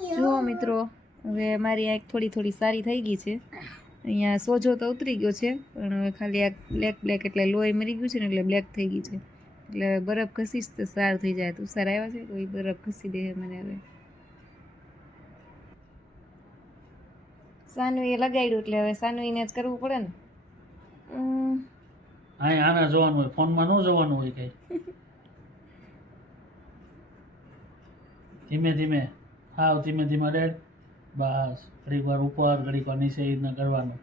જુઓ મિત્રો, હવે મારી આંખ થોડી થોડી સારી થઈ ગઈ છે. અહીંયા સોજો તો ઉતરી ગયો છે, પણ હવે ખાલી આ બ્લેક એટલે લોહી મરી ગયું છે ને, એટલે બ્લેક થઈ ગઈ છે. એટલે બરફ ઘસીશ તો સારું થઈ જાય. તુષાર આવ્યા છે તો એ બરફ ઘસી દે મને. હવે સાનવીએ લગાડ્યું એટલે હવે સાનવીને જ કરવું પડે ને. આના જોવાનું હોય, ફોનમાં ન જોવાનું હોય કઈ. ધીમે ધીમે ધીમે ધીમે રેડ. બસ ઘડીક વાર ઉપર ઘડીક વાર નીચે એ રીતના કરવાનું.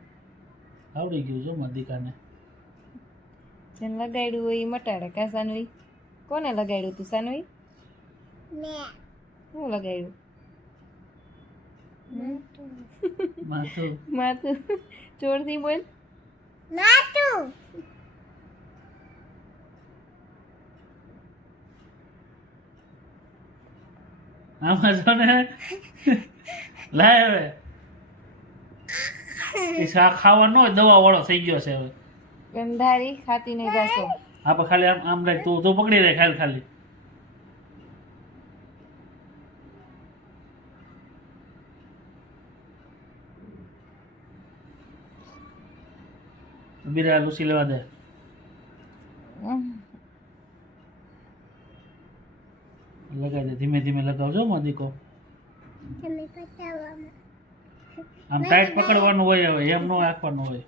આવડી ગયું જો મારી દીકાને. જેને લગાડ્યું હોય એ મટાડે કા સાનવી? કોને લગાડ્યું તું સાનવી? શું લગાડ્યું? માથું. માથું. જોરથી બોલ. આમાં જો ને લાય હવે એ શાક ખાવાનો હોય, દવા વાળો થઈ ગયો છે હવે. ગંધારી ખાતી નહીં પાછો. આપણે ખાલી આમ રાખ, તું પકડી રહે ખાલી. બીરા લૂસી લેવા દે. લગાવી દે, ધીમે ધીમે લગાવજો માદીકો. આમ ટાઈટ પકડવાનું હોય, હવે એમ ન રાખવાનું હોય.